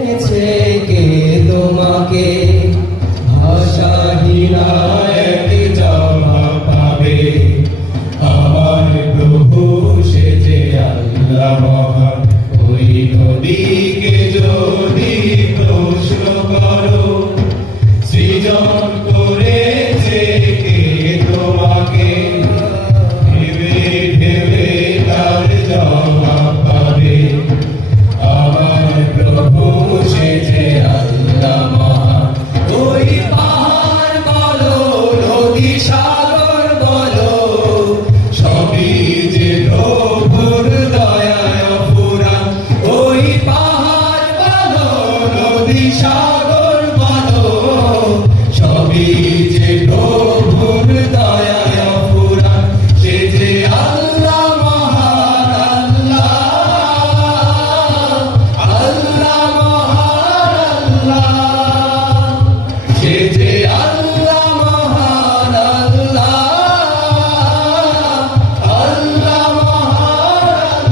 কে তোমাকে ভাষাহীনা এক জবাব পাবে আমার প্রভু সে যে আল্লাহ মহান ওই নবীকে যদি প্রশ্ন করো সৃজন করেছে কে তোমাকে ভেবে ভেবে তার জবাব পাবে আমার প্রভু সে যে আল্লাহ মহান ওই পাহাড় বলো নদী সাগর বলো সবই যে প্রভুর দয়ায় অফুরান ওই পাহাড় বলো নদী সাগর বলো সবই যে প্রভুর দয়ায় অফুরান সে যে আল্লাহ মহান আল্লাহ মহান সে যে আল্লাহ মহান আল্লাহ মহান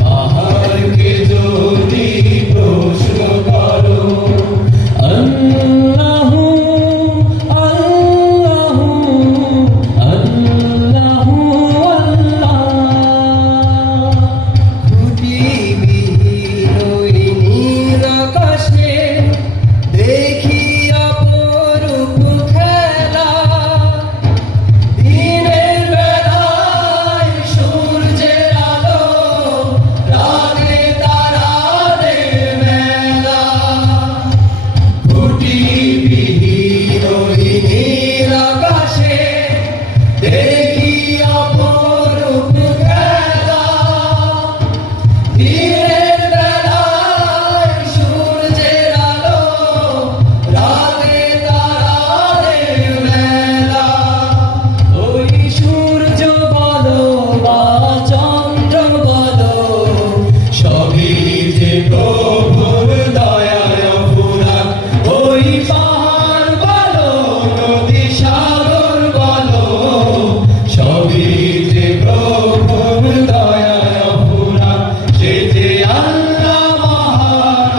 পাহাড়কে যদি প্রশ্ন করো আল্লাহু আল্লাহু আল্লাহু আল্লাহ খুঁটিবিহীন ওই নীল আকাশে দেখি অপরূপ খেলা দিনের বেলায় সূর্যের আলো রাতে তারাদের মেলা খুঁটিবিহীন ওই নীল আকাশে দেখি অপরূপ খেলা দিনের বেলায় সূর্যের আলো রাতে তারাদের মেলা ওই সূর্য বলো বা চন্দ্র বলো সবই যে প্রভুর দয়ায় অফুরান ওই পাহাড় বলো নদী সাগর বলো সবই যে প্রভুর দয়ায় অফুরান সে যে আল্লাহ মহান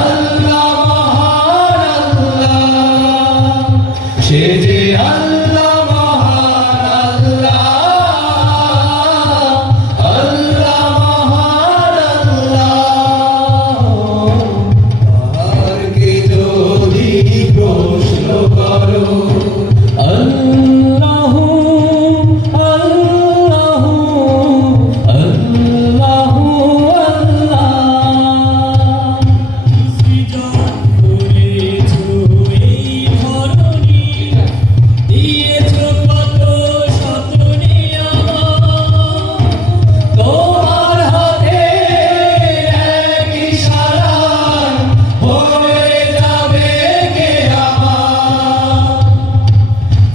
আল্লাহ মহান সে যে আল্লাহ মহান আল্লাহ মহান পাহাড়কে যদি প্রশ্ন করো আল্লাহু আল্লাহু আল্লাহু আল্লাহ সৃজন করেছো এই ধরনী দিয়েছো কত শত নিয়ামত তোমার হাতে এক ইশারায় হয়ে যাবে কিয়ামত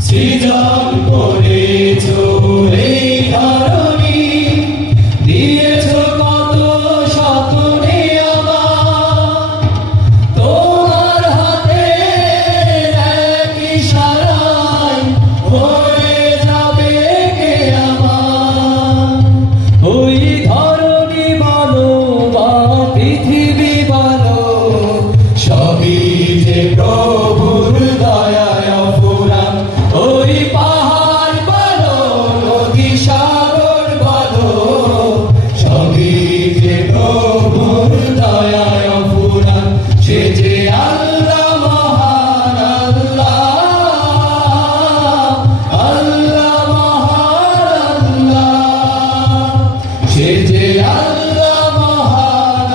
সৃজন করেছো এই ধরনী দিয়েছো কত শত নিয়ামত তোমার হাতে এক ইশারায় হয়ে যাবে কিয়ামত ওই ধরনী বলো বা পৃথিবী বলো সবই যে প্রভুর দয়ায় অফুরান ওই পাহাড় বলো নদী সাগর বলো সবই যে প্রভুর দয়ায় অফুরান সে যে আল্লাহ মহান আল্লাহ মহান সে যে আল্লাহ মহান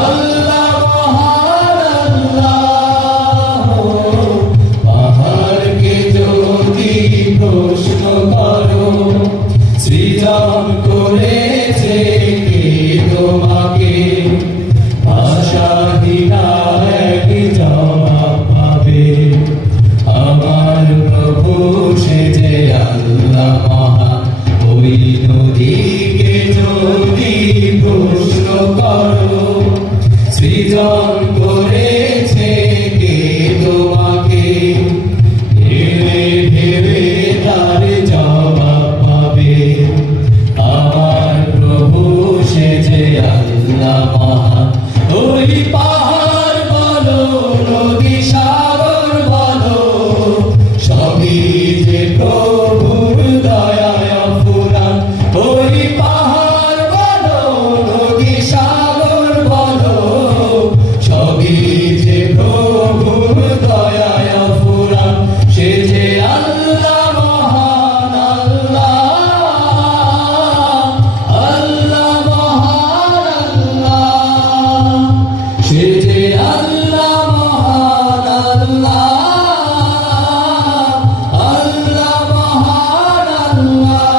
আল্লাহ মহান পাহাড়কে যদি প্রশ্ন করো সৃজন করেছে কে তোমাকে ভাষাহীনা এক জবাব পাবে আমার প্রভু সে যে আল্লাহ মহান ওই নদীকে যদি প্রশ্ন করো সৃজন করেছে কে তোমাকে ভেবে ভেবে তার জবাব আল্লাহ